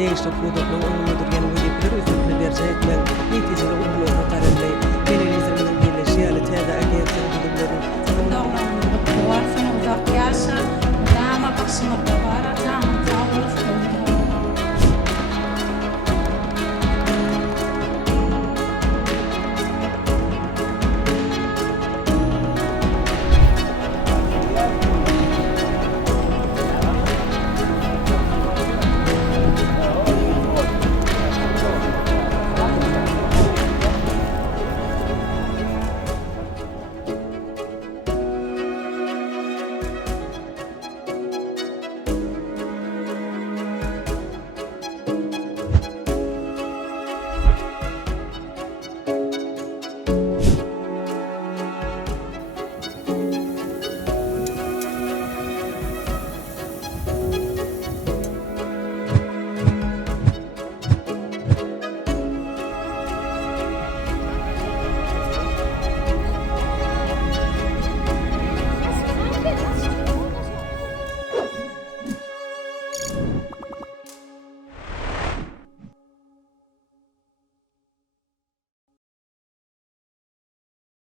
değişik hudutlaryň öňündürgen wezipler özüňizle berje etmek, netijeli umumyny tarandly telewizordan birleşik ýaly täze agensiýa hudutlaryň Doğru. Duvar sana uzak yaşa. Dama başıma